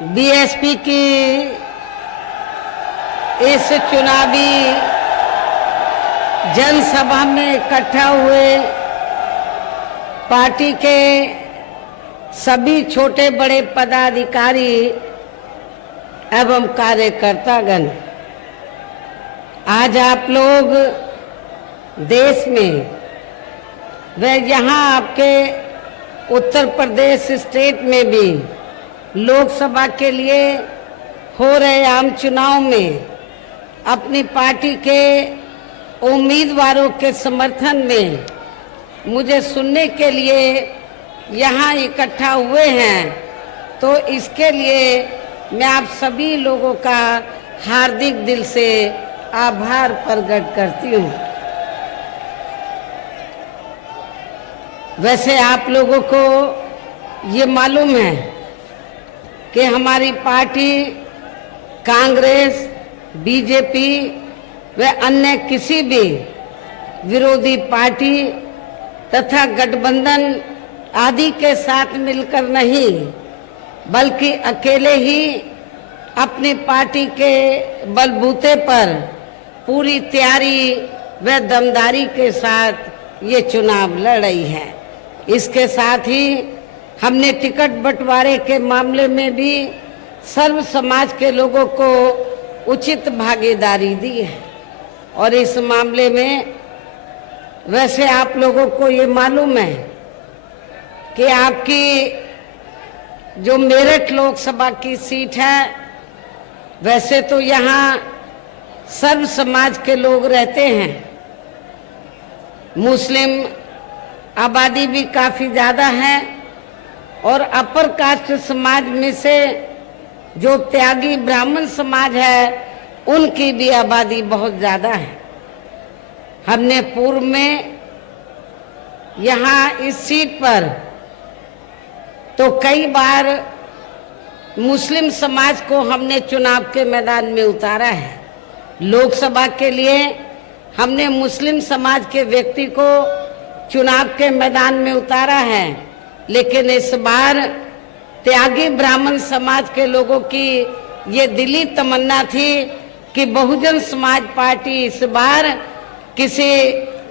BSP की इस चुनावी जनसभा में इकट्ठा हुए पार्टी के सभी छोटे बड़े पदाधिकारी एवं कार्यकर्तागण, आज आप लोग देश में व यहाँ आपके उत्तर प्रदेश स्टेट में भी लोकसभा के लिए हो रहे आम चुनाव में अपनी पार्टी के उम्मीदवारों के समर्थन में मुझे सुनने के लिए यहाँ इकट्ठा हुए हैं, तो इसके लिए मैं आप सभी लोगों का हार्दिक दिल से आभार प्रकट करती हूँ। वैसे आप लोगों को ये मालूम है कि हमारी पार्टी कांग्रेस, बीजेपी व अन्य किसी भी विरोधी पार्टी तथा गठबंधन आदि के साथ मिलकर नहीं, बल्कि अकेले ही अपनी पार्टी के बलबूते पर पूरी तैयारी व दमदारी के साथ ये चुनाव लड़ रही है। इसके साथ ही हमने टिकट बंटवारे के मामले में भी सर्व समाज के लोगों को उचित भागीदारी दी है। और इस मामले में वैसे आप लोगों को ये मालूम है कि आपकी जो मेरठ लोकसभा की सीट है, वैसे तो यहाँ सर्व समाज के लोग रहते हैं, मुस्लिम आबादी भी काफ़ी ज़्यादा है और अपर कास्ट समाज में से जो त्यागी ब्राह्मण समाज है उनकी भी आबादी बहुत ज़्यादा है। हमने पूर्व में यहाँ इस सीट पर तो कई बार मुस्लिम समाज को हमने चुनाव के मैदान में उतारा है। लोकसभा के लिए हमने मुस्लिम समाज के व्यक्ति को चुनाव के मैदान में उतारा है, लेकिन इस बार त्यागी ब्राह्मण समाज के लोगों की ये दिली तमन्ना थी कि बहुजन समाज पार्टी इस बार किसी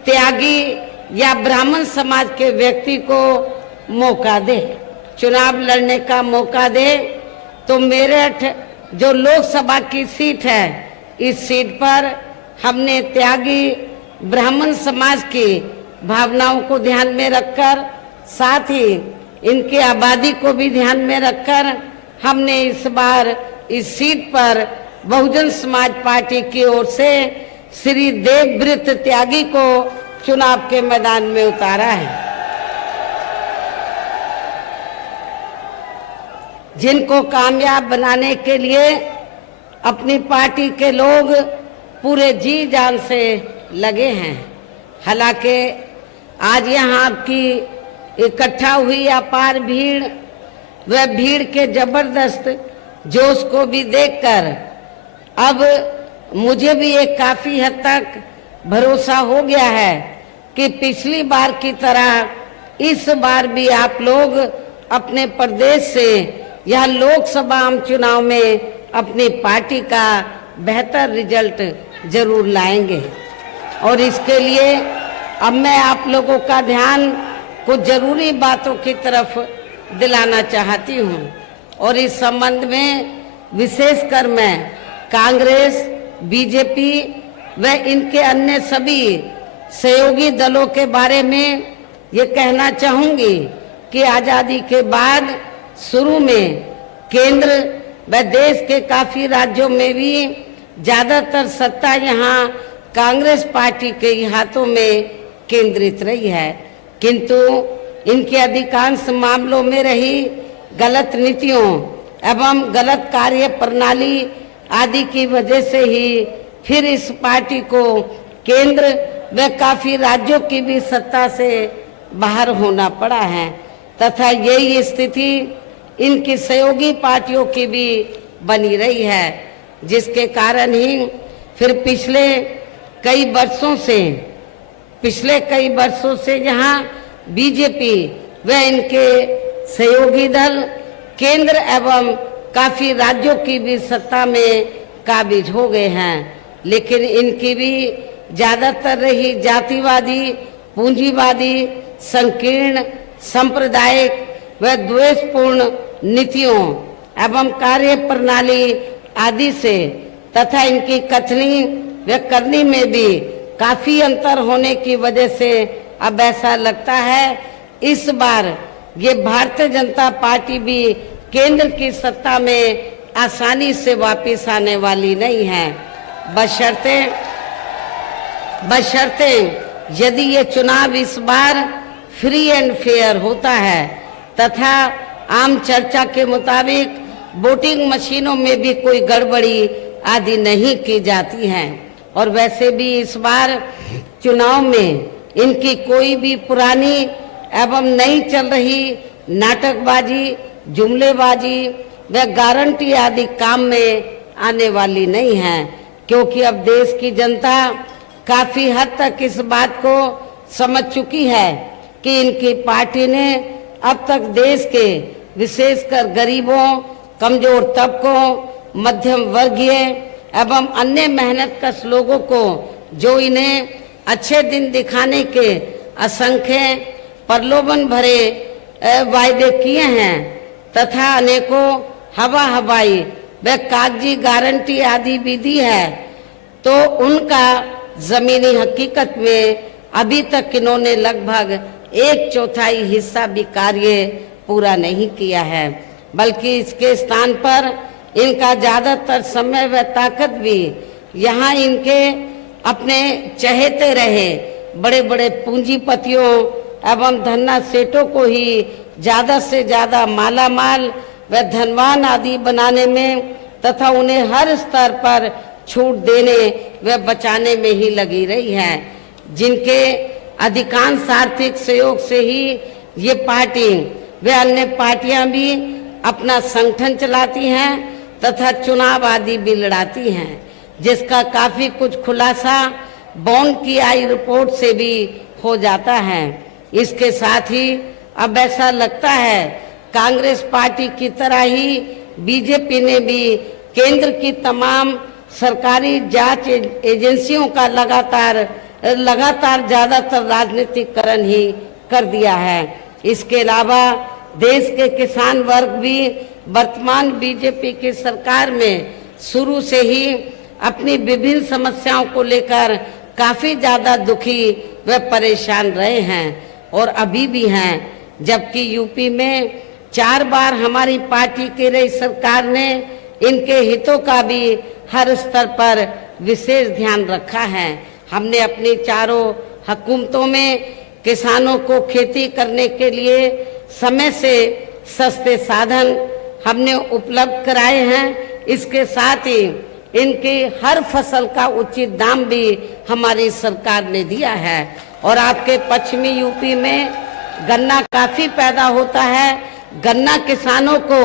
त्यागी या ब्राह्मण समाज के व्यक्ति को मौका दे, चुनाव लड़ने का मौका दे। तो मेरठ जो लोकसभा की सीट है, इस सीट पर हमने त्यागी ब्राह्मण समाज की भावनाओं को ध्यान में रखकर, साथ ही इनकी आबादी को भी ध्यान में रखकर हमने इस बार इस सीट पर बहुजन समाज पार्टी की ओर से श्री देवव्रत त्यागी को चुनाव के मैदान में उतारा है, जिनको कामयाब बनाने के लिए अपनी पार्टी के लोग पूरे जी जान से लगे हैं। हालांकि आज यहाँ आपकी इकट्ठा हुई अपार भीड़ व भीड़ के जबरदस्त जोश को भी देखकर अब मुझे भी एक काफी हद तक भरोसा हो गया है कि पिछली बार की तरह इस बार भी आप लोग अपने प्रदेश से यह लोकसभा आम चुनाव में अपनी पार्टी का बेहतर रिजल्ट जरूर लाएंगे। और इसके लिए अब मैं आप लोगों का ध्यान कुछ जरूरी बातों की तरफ दिलाना चाहती हूँ, और इस संबंध में विशेषकर मैं कांग्रेस, बीजेपी व इनके अन्य सभी सहयोगी दलों के बारे में ये कहना चाहूँगी कि आज़ादी के बाद शुरू में केंद्र व देश के काफ़ी राज्यों में भी ज़्यादातर सत्ता यहाँ कांग्रेस पार्टी के हाथों में केंद्रित रही है, किंतु इनके अधिकांश मामलों में रही गलत नीतियों एवं गलत कार्य प्रणाली आदि की वजह से ही फिर इस पार्टी को केंद्र व काफ़ी राज्यों की भी सत्ता से बाहर होना पड़ा है, तथा यही स्थिति इनकी सहयोगी पार्टियों की भी बनी रही है, जिसके कारण ही फिर पिछले कई वर्षों से यहाँ बीजेपी व इनके सहयोगी दल केंद्र एवं काफी राज्यों की भी सत्ता में काबिज हो गए हैं, लेकिन इनकी भी ज्यादातर रही जातिवादी, पूंजीवादी, संकीर्ण, सांप्रदायिक व द्वेषपूर्ण नीतियों एवं कार्य प्रणाली आदि से तथा इनकी कथनी व करनी में भी काफी अंतर होने की वजह से अब ऐसा लगता है इस बार ये भारतीय जनता पार्टी भी केंद्र की सत्ता में आसानी से वापस आने वाली नहीं है, बशर्ते यदि ये चुनाव इस बार फ्री एंड फेयर होता है तथा आम चर्चा के मुताबिक वोटिंग मशीनों में भी कोई गड़बड़ी आदि नहीं की जाती है। और वैसे भी इस बार चुनाव में इनकी कोई भी पुरानी एवं नई चल रही नाटकबाजी, जुमलेबाजी व गारंटी आदि काम में आने वाली नहीं है, क्योंकि अब देश की जनता काफी हद तक इस बात को समझ चुकी है कि इनकी पार्टी ने अब तक देश के विशेषकर गरीबों, कमजोर तबकों, मध्यम वर्गीय एवं अन्य मेहनतकश लोगों को जो इन्हें अच्छे दिन दिखाने के असंख्य प्रलोभन भरे वायदे किए हैं तथा अनेकों हवाई व कागजी गारंटी आदि भी दी है, तो उनका जमीनी हकीकत में अभी तक इन्होंने लगभग 1/4 हिस्सा भी कार्य पूरा नहीं किया है, बल्कि इसके स्थान पर इनका ज्यादातर समय व ताकत भी यहाँ इनके अपने चहेते रहे बड़े बड़े पूंजीपतियों एवं धन्ना सेठों को ही ज्यादा से ज्यादा मालामाल व धनवान आदि बनाने में तथा उन्हें हर स्तर पर छूट देने व बचाने में ही लगी रही है, जिनके अधिकांश आर्थिक सहयोग से ही ये पार्टी व अन्य पार्टियां भी अपना संगठन चलाती हैं तथा चुनाव आदि भी लड़ाती हैं, जिसका काफी कुछ खुलासा बॉन्ड की आई रिपोर्ट से भी हो जाता है। इसके साथ ही अब ऐसा लगता है कांग्रेस पार्टी की तरह ही बीजेपी ने भी केंद्र की तमाम सरकारी जांच एजेंसियों का लगातार ज्यादातर राजनीतिकरण ही कर दिया है। इसके अलावा देश के किसान वर्ग भी वर्तमान बीजेपी की सरकार में शुरू से ही अपनी विभिन्न समस्याओं को लेकर काफी ज्यादा दुखी व परेशान रहे हैं और अभी भी हैं, जबकि यूपी में 4 बार हमारी पार्टी की रही सरकार ने इनके हितों का भी हर स्तर पर विशेष ध्यान रखा है। हमने अपनी चारों हुकूमतों में किसानों को खेती करने के लिए समय से सस्ते साधन हमने उपलब्ध कराए हैं। इसके साथ ही इनकी हर फसल का उचित दाम भी हमारी सरकार ने दिया है। और आपके पश्चिमी यूपी में गन्ना काफी पैदा होता है। गन्ना किसानों को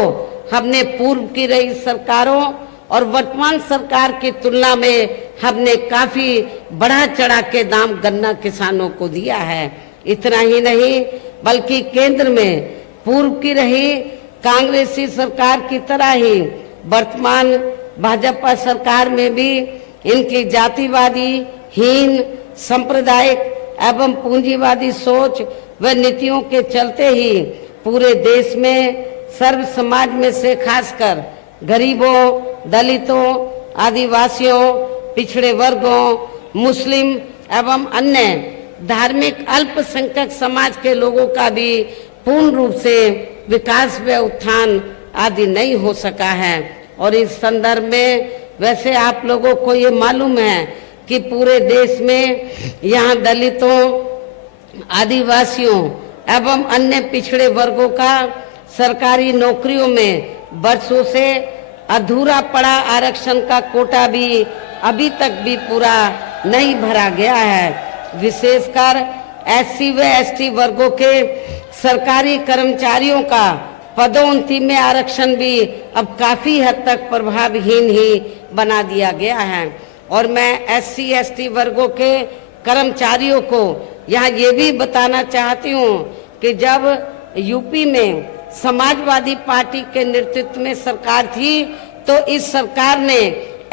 हमने पूर्व की रही सरकारों और वर्तमान सरकार की तुलना में हमने काफी बढ़ा चढ़ा के दाम गन्ना किसानों को दिया है। इतना ही नहीं बल्कि केंद्र में पूर्व की रही कांग्रेसी सरकार की तरह ही वर्तमान भाजपा सरकार में भी इनकी जातिवादी, हीन, सांप्रदायिक एवं पूंजीवादी सोच व नीतियों के चलते ही पूरे देश में सर्व समाज में से खासकर गरीबों, दलितों, आदिवासियों, पिछड़े वर्गों, मुस्लिम एवं अन्य धार्मिक अल्पसंख्यक समाज के लोगों का भी पूर्ण रूप से विकास व उत्थान आदि नहीं हो सका है। और इस संदर्भ में वैसे आप लोगों को ये मालूम है कि पूरे देश में यहाँ दलितों, आदिवासियों एवं अन्य पिछड़े वर्गों का सरकारी नौकरियों में वर्षों से अधूरा पड़ा आरक्षण का कोटा भी अभी तक भी पूरा नहीं भरा गया है। विशेषकर एससी व एसटी वर्गों के सरकारी कर्मचारियों का पदोन्नति में आरक्षण भी अब काफी हद तक प्रभावहीन ही बना दिया गया है। और मैं एससी एसटी वर्गों के कर्मचारियों को यहाँ ये भी बताना चाहती हूँ कि जब यूपी में समाजवादी पार्टी के नेतृत्व में सरकार थी, तो इस सरकार ने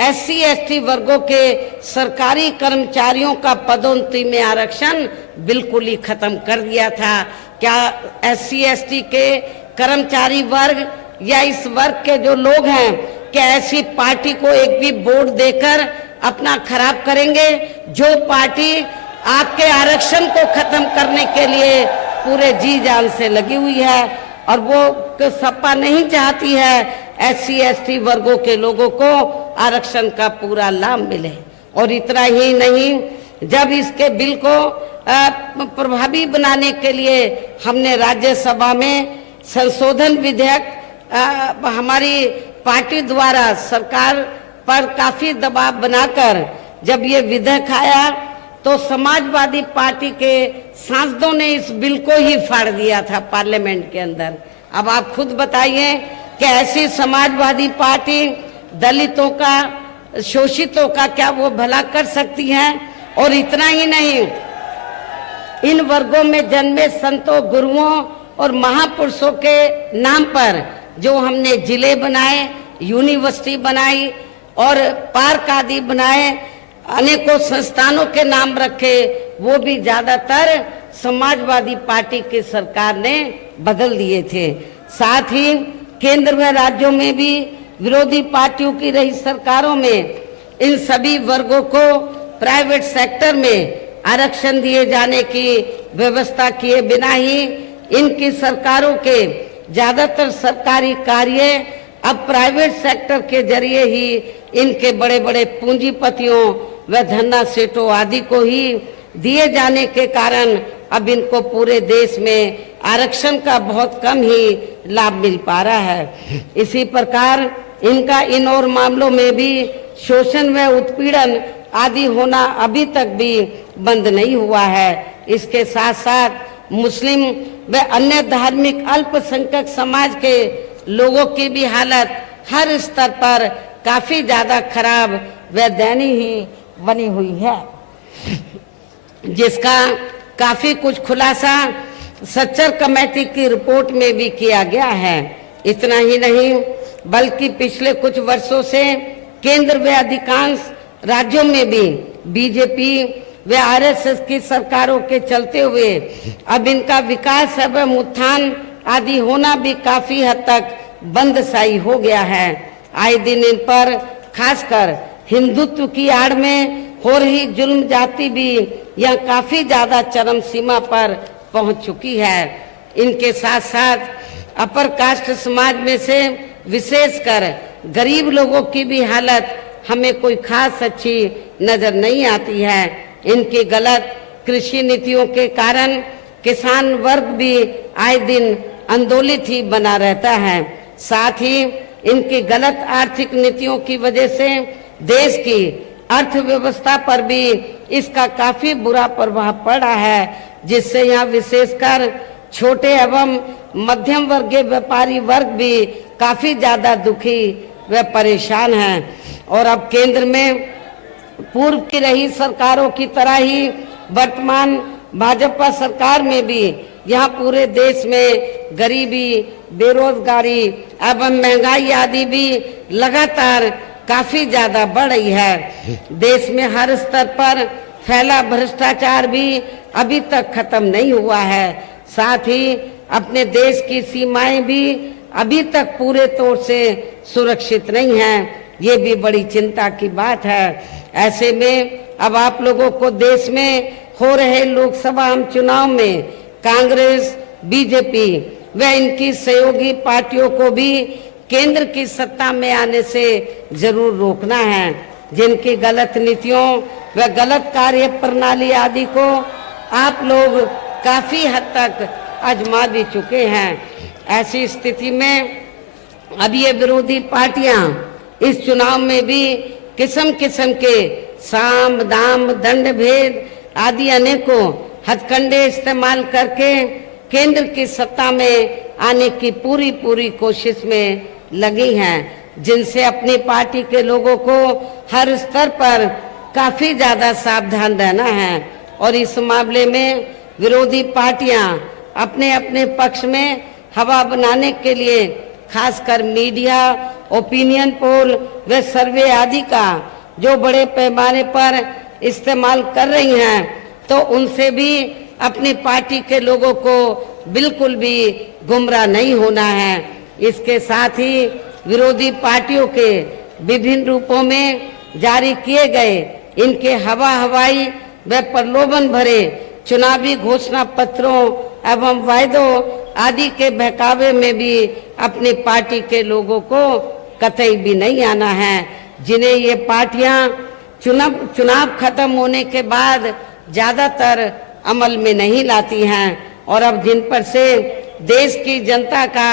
SC/ST वर्गों के सरकारी कर्मचारियों का पदोन्नति में आरक्षण बिल्कुल ही खत्म कर दिया था। क्या SC/ST के कर्मचारी वर्ग या इस वर्ग के जो लोग हैं, क्या ऐसी पार्टी को एक भी वोट देकर अपना खराब करेंगे? जो पार्टी आपके आरक्षण को खत्म करने के लिए पूरे जी जान से लगी हुई है, और वो सपा नहीं चाहती है SC/ST वर्गों के लोगों को आरक्षण का पूरा लाभ मिले। और इतना ही नहीं, जब इसके बिल को प्रभावी बनाने के लिए हमने राज्यसभा में संशोधन विधेयक हमारी पार्टी द्वारा सरकार पर काफी दबाव बनाकर जब ये विधेयक आया, तो समाजवादी पार्टी के सांसदों ने इस बिल को ही फाड़ दिया था पार्लियामेंट के अंदर। अब आप खुद बताइए कि ऐसी समाजवादी पार्टी दलितों का, शोषितों का क्या वो भला कर सकती है? और इतना ही नहीं, इन वर्गों में जन्मे संतों, गुरुओं और महापुरुषों के नाम पर जो हमने जिले बनाए, यूनिवर्सिटी बनाई और पार्क आदि बनाए, अनेकों संस्थानों के नाम रखे, वो भी ज्यादातर समाजवादी पार्टी की सरकार ने बदल दिए थे। साथ ही केंद्र व राज्यों में भी विरोधी पार्टियों की रही सरकारों में इन सभी वर्गों को प्राइवेट सेक्टर में आरक्षण दिए जाने की व्यवस्था किए बिना ही इनकी सरकारों के ज्यादातर सरकारी कार्य अब प्राइवेट सेक्टर के जरिए ही इनके बड़े बड़े पूंजीपतियों व धन्ना सेठों आदि को ही दिए जाने के कारण अब इनको पूरे देश में आरक्षण का बहुत कम ही लाभ मिल पा रहा है। इसी प्रकार इनका इन और मामलों में भी शोषण व उत्पीड़न आदि होना अभी तक भी बंद नहीं हुआ है। इसके साथ साथ मुस्लिम व अन्य धार्मिक अल्पसंख्यक समाज के लोगों की भी हालत हर स्तर पर काफी ज्यादा खराब व दयनीय ही बनी हुई है, जिसका काफी कुछ खुलासा सच्चर कमेटी की रिपोर्ट में भी किया गया है। इतना ही नहीं, बल्कि पिछले कुछ वर्षों से केंद्र व अधिकांश राज्यों में भी बीजेपी व RSS की सरकारों के चलते हुए अब इनका विकास एवं उत्थान आदि होना भी काफी हद तक बंदशाई हो गया है। आए दिन इन पर खासकर हिंदुत्व की आड़ में हो रही जुल्म जाति भी यह काफी ज्यादा चरम सीमा पर पहुंच चुकी है। इनके साथ साथ अपर कास्ट समाज में से विशेषकर गरीब लोगों की भी हालत हमें कोई खास अच्छी नजर नहीं आती है। इनकी गलत कृषि नीतियों के कारण किसान वर्ग भी आए दिन आंदोलित ही बना रहता है। साथ ही इनकी गलत आर्थिक नीतियों की वजह से देश की अर्थव्यवस्था पर भी इसका काफी बुरा प्रभाव पड़ा है, जिससे यहाँ विशेषकर छोटे एवं मध्यम वर्गीय व्यापारी वर्ग भी काफी ज्यादा दुखी व परेशान हैं। और अब केंद्र में पूर्व की रही सरकारों की तरह ही वर्तमान भाजपा सरकार में भी यहाँ पूरे देश में गरीबी, बेरोजगारी एवं महंगाई आदि भी लगातार काफी ज्यादा बढ़ रही है। देश में हर स्तर पर फैला भ्रष्टाचार भी अभी तक खत्म नहीं हुआ है। साथ ही अपने देश की सीमाएं भी अभी तक पूरे तौर से सुरक्षित नहीं हैं। ये भी बड़ी चिंता की बात है। ऐसे में अब आप लोगों को देश में हो रहे लोकसभा चुनाव में कांग्रेस, बीजेपी व इनकी सहयोगी पार्टियों को भी केंद्र की सत्ता में आने से जरूर रोकना है, जिनकी गलत नीतियों व गलत कार्य प्रणाली आदि को आप लोग काफी हद तक आजमा भी चुके हैं। ऐसी स्थिति में अब ये विरोधी पार्टियां इस चुनाव में भी किस्म किस्म के साम दाम दंड भेद आदि अनेकों हथकंडे इस्तेमाल करके केंद्र की सत्ता में आने की पूरी कोशिश में लगी हैं, जिनसे अपनी पार्टी के लोगों को हर स्तर पर काफी ज्यादा सावधान रहना है। और इस मामले में विरोधी पार्टियां अपने अपने पक्ष में हवा बनाने के लिए खासकर मीडिया, ओपिनियन पोल व सर्वे आदि का जो बड़े पैमाने पर इस्तेमाल कर रही हैं, तो उनसे भी अपनी पार्टी के लोगों को बिल्कुल भी गुमराह नहीं होना है। इसके साथ ही विरोधी पार्टियों के विभिन्न रूपों में जारी किए गए इनके हवाई व प्रलोभन भरे चुनावी घोषणा पत्रों एवं वायदों आदि के बहकावे में भी अपनी पार्टी के लोगों को कतई भी नहीं आना है, जिन्हें ये पार्टियां चुनाव खत्म होने के बाद ज्यादातर अमल में नहीं लाती हैं और अब जिन पर से देश की जनता का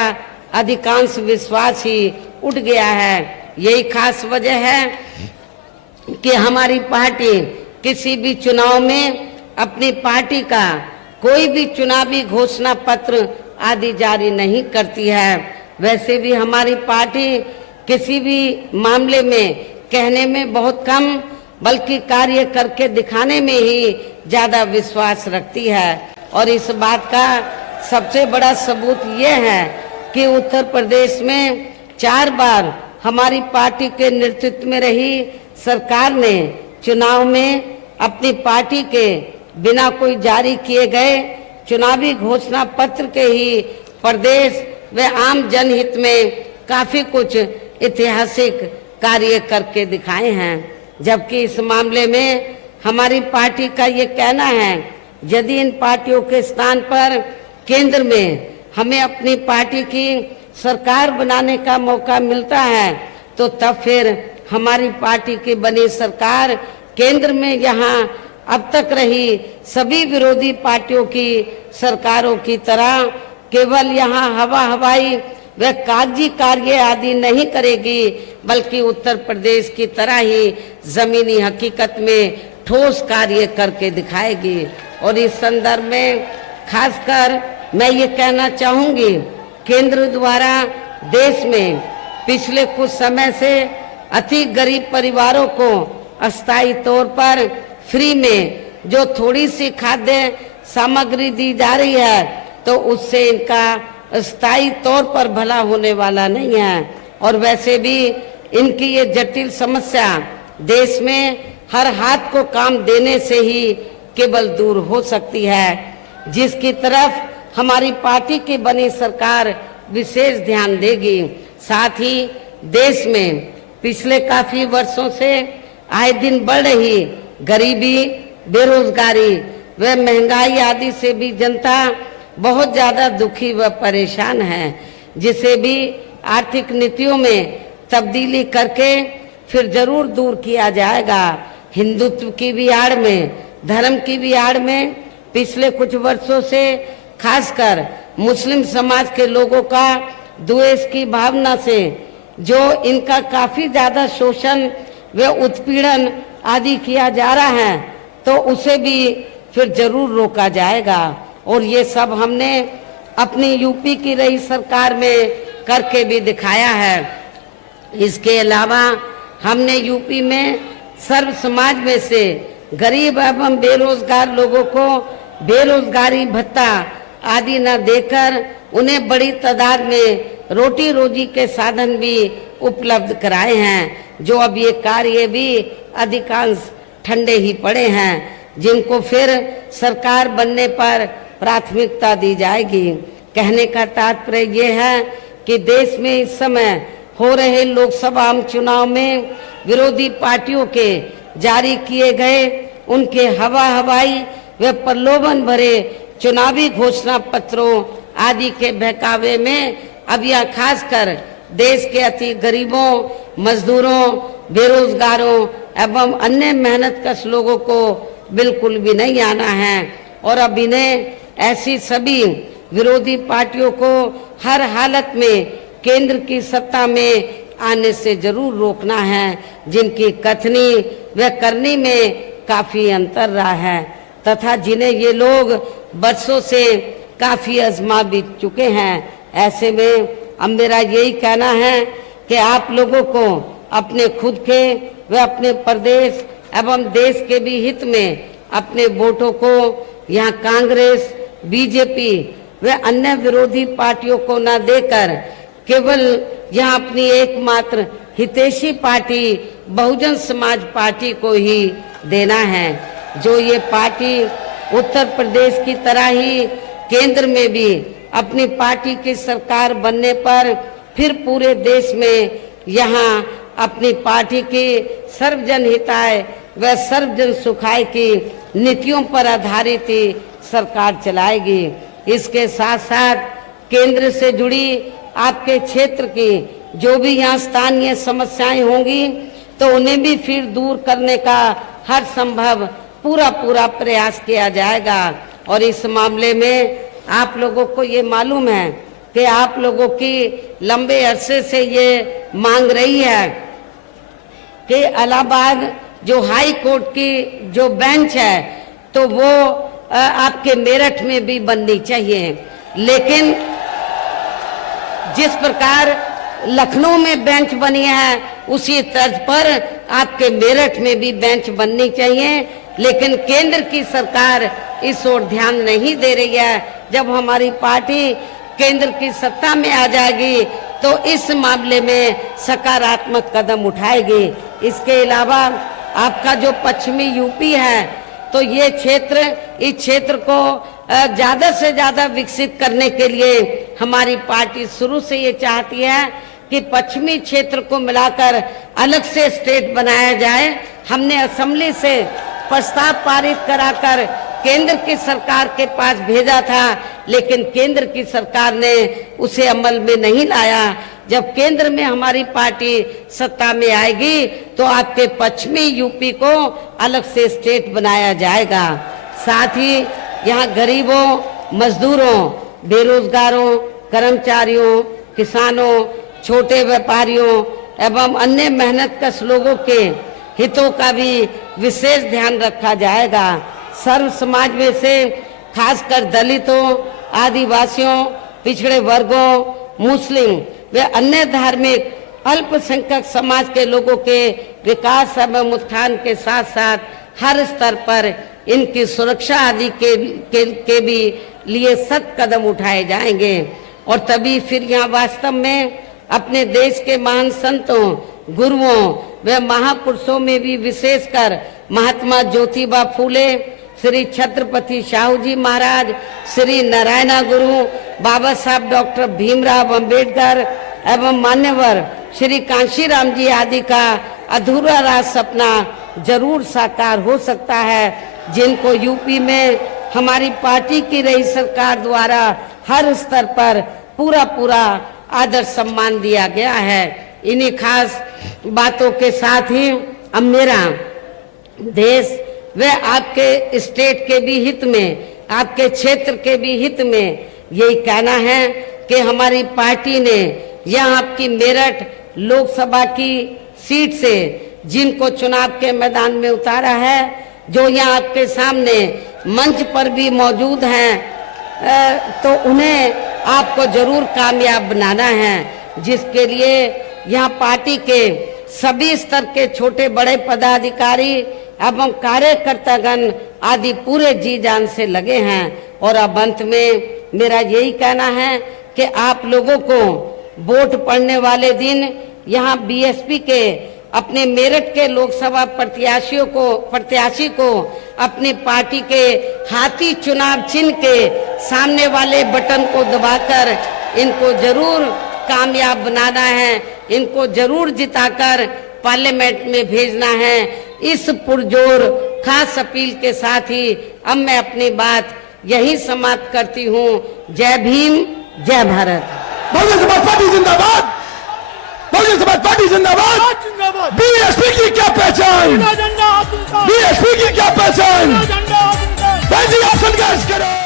अधिकांश विश्वास ही उठ गया है। यही खास वजह है कि हमारी पार्टी किसी भी चुनाव में अपनी पार्टी का कोई भी चुनावी घोषणा पत्र आदि जारी नहीं करती है। वैसे भी हमारी पार्टी किसी भी मामले में कहने में बहुत कम बल्कि कार्य करके दिखाने में ही ज्यादा विश्वास रखती है। और इस बात का सबसे बड़ा सबूत ये है कि उत्तर प्रदेश में 4 बार हमारी पार्टी के नेतृत्व में रही सरकार ने चुनाव में अपनी पार्टी के बिना कोई जारी किए गए चुनावी घोषणा पत्र के ही प्रदेश व आम जनहित में काफी कुछ ऐतिहासिक कार्य करके दिखाए हैं। जबकि इस मामले में हमारी पार्टी का ये कहना है, यदि इन पार्टियों के स्थान पर केंद्र में हमें अपनी पार्टी की सरकार बनाने का मौका मिलता है, तो तब फिर हमारी पार्टी की बनी सरकार केंद्र में यहाँ अब तक रही सभी विरोधी पार्टियों की सरकारों की तरह केवल यहाँ हवाई व कागजी कार्य आदि नहीं करेगी, बल्कि उत्तर प्रदेश की तरह ही जमीनी हकीकत में ठोस कार्य करके दिखाएगी। और इस संदर्भ में खासकर मैं ये कहना चाहूंगी, केंद्र द्वारा देश में पिछले कुछ समय से अति गरीब परिवारों को अस्थायी तौर पर फ्री में जो थोड़ी सी खाद्य सामग्री दी जा रही है, तो उससे इनका स्थायी तौर पर भला होने वाला नहीं है। और वैसे भी इनकी ये जटिल समस्या देश में हर हाथ को काम देने से ही केवल दूर हो सकती है, जिसकी तरफ हमारी पार्टी की बनी सरकार विशेष ध्यान देगी। साथ ही देश में पिछले काफी वर्षों से आए दिन बढ़ रही गरीबी, बेरोजगारी व महंगाई आदि से भी जनता बहुत ज्यादा दुखी व परेशान है, जिसे भी आर्थिक नीतियों में तब्दीली करके फिर जरूर दूर किया जाएगा। हिंदुत्व की भी आड़ में, धर्म की भी आड़ में पिछले कुछ वर्षों से खासकर मुस्लिम समाज के लोगों का द्वेष की भावना से जो इनका काफी ज्यादा शोषण व उत्पीड़न आदि किया जा रहा है, तो उसे भी फिर जरूर रोका जाएगा। और ये सब हमने अपनी यूपी की रही सरकार में करके भी दिखाया है। इसके अलावा हमने यूपी में सर्व समाज में से गरीब एवं बेरोजगार लोगों को बेरोजगारी भत्ता आदि न देकर उन्हें बड़ी तादाद में रोटी रोजी के साधन भी उपलब्ध कराए हैं, जो अब ये कार्य भी अधिकांश ठंडे ही पड़े हैं, जिनको फिर सरकार बनने पर प्राथमिकता दी जाएगी। कहने का तात्पर्य ये है कि देश में इस समय हो रहे लोकसभा आम चुनाव में विरोधी पार्टियों के जारी किए गए उनके हवाई व प्रलोभन भरे चुनावी घोषणा पत्रों आदि के बहकावे में अब यह खासकर देश के अति गरीबों, मजदूरों, बेरोजगारों एवं अन्य मेहनतकश लोगों को बिल्कुल भी नहीं आना है। और अब इन्हें ऐसी सभी विरोधी पार्टियों को हर हालत में केंद्र की सत्ता में आने से जरूर रोकना है, जिनकी कथनी व करनी में काफी अंतर रहा है तथा जिन्हें ये लोग बरसों से काफी आजमा भी चुके हैं। ऐसे में अब मेरा यही कहना है कि आप लोगों को अपने खुद के व अपने प्रदेश एवं देश के भी हित में अपने वोटों को यहाँ कांग्रेस, बीजेपी व अन्य विरोधी पार्टियों को न देकर केवल यहाँ अपनी एकमात्र हितैषी पार्टी बहुजन समाज पार्टी को ही देना है। जो ये पार्टी उत्तर प्रदेश की तरह ही केंद्र में भी अपनी पार्टी की सरकार बनने पर फिर पूरे देश में यहाँ अपनी पार्टी की सर्वजन हिताय व सर्वजन सुखाय की नीतियों पर आधारित ही सरकार चलाएगी। इसके साथ साथ केंद्र से जुड़ी आपके क्षेत्र की जो भी यहाँ स्थानीय समस्याएं होंगी तो उन्हें भी फिर दूर करने का हर संभव पूरा प्रयास किया जाएगा। और इस मामले में आप लोगों को ये मालूम है कि आप लोगों की लंबे अरसे से ये मांग रही है कि इलाहाबाद जो हाई कोर्ट की जो बेंच है तो वो आपके मेरठ में भी बननी चाहिए। लेकिन जिस प्रकार लखनऊ में बेंच बनी है उसी तर्ज पर आपके मेरठ में भी बेंच बननी चाहिए। लेकिन केंद्र की सरकार इस ओर ध्यान नहीं दे रही है। जब हमारी पार्टी केंद्र की सत्ता में आ जाएगी तो इस मामले में सकारात्मक कदम उठाएगी। इसके अलावा आपका जो पश्चिमी यूपी है तो ये क्षेत्र, इस क्षेत्र को ज्यादा से ज्यादा विकसित करने के लिए हमारी पार्टी शुरू से ये चाहती है कि पश्चिमी क्षेत्र को मिलाकर अलग से स्टेट बनाया जाए। हमने असेंबली से प्रस्ताव पारित कराकर केंद्र की सरकार के पास भेजा था, लेकिन केंद्र की सरकार ने उसे अमल में नहीं लाया। जब केंद्र में हमारी पार्टी सत्ता में आएगी तो आपके पश्चिमी यूपी को अलग से स्टेट बनाया जाएगा। साथ ही यहाँ गरीबों, मजदूरों, बेरोजगारों, कर्मचारियों, किसानों, छोटे व्यापारियों एवं अन्य मेहनतकश लोगों के हितों का भी विशेष ध्यान रखा जाएगा। सर्व समाज में से खासकर दलितों, आदिवासियों, पिछड़े वर्गों, मुस्लिम व अन्य धार्मिक अल्पसंख्यक समाज के लोगों के विकास एवं उत्थान के साथ साथ हर स्तर पर इनकी सुरक्षा आदि के भी लिए सख्त कदम उठाए जाएंगे। और तभी फिर यहाँ वास्तव में अपने देश के महान संतों, गुरुओं व महापुरुषों में भी विशेषकर महात्मा ज्योतिबा फूले, श्री छत्रपति शाहू जी महाराज, श्री नारायणा गुरु, बाबा साहब डॉक्टर भीमराव अंबेडकर एवं मान्यवर श्री कांशीराम जी आदि का अधूरा राज सपना जरूर साकार हो सकता है, जिनको यूपी में हमारी पार्टी की रही सरकार द्वारा हर स्तर पर पूरा आदर सम्मान दिया गया है। इन्हीं खास बातों के साथ ही अब मेरा देश व आपके स्टेट के भी हित में, आपके क्षेत्र के भी हित में यही कहना है कि हमारी पार्टी ने यहाँ आपकी मेरठ लोकसभा की सीट से जिनको चुनाव के मैदान में उतारा है, जो यहाँ आपके सामने मंच पर भी मौजूद हैं, तो उन्हें आपको जरूर कामयाब बनाना है, जिसके लिए यहाँ पार्टी के सभी स्तर के छोटे बड़े पदाधिकारी एवं कार्यकर्तागण आदि पूरे जी जान से लगे हैं। और अब अंत में मेरा यही कहना है कि आप लोगों को वोट पड़ने वाले दिन यहाँ बीएसपी के अपने मेरठ के लोकसभा प्रत्याशी को अपनी पार्टी के हाथी चुनाव चिन्ह के सामने वाले बटन को दबाकर इनको जरूर कामयाब बनाना है, इनको जरूर जिताकर पार्लियामेंट में भेजना है। इस पुरजोर खास अपील के साथ ही अब मैं अपनी बात यही समाप्त करती हूँ। जय भीम, जय भारत। बहुजन समाज पार्टी जिंदाबाद, बहुजन समाज पार्टी जिंदाबाद। बीएसपी की क्या पहचान, बीएसपी की क्या पहचान, आप संघर्ष करो।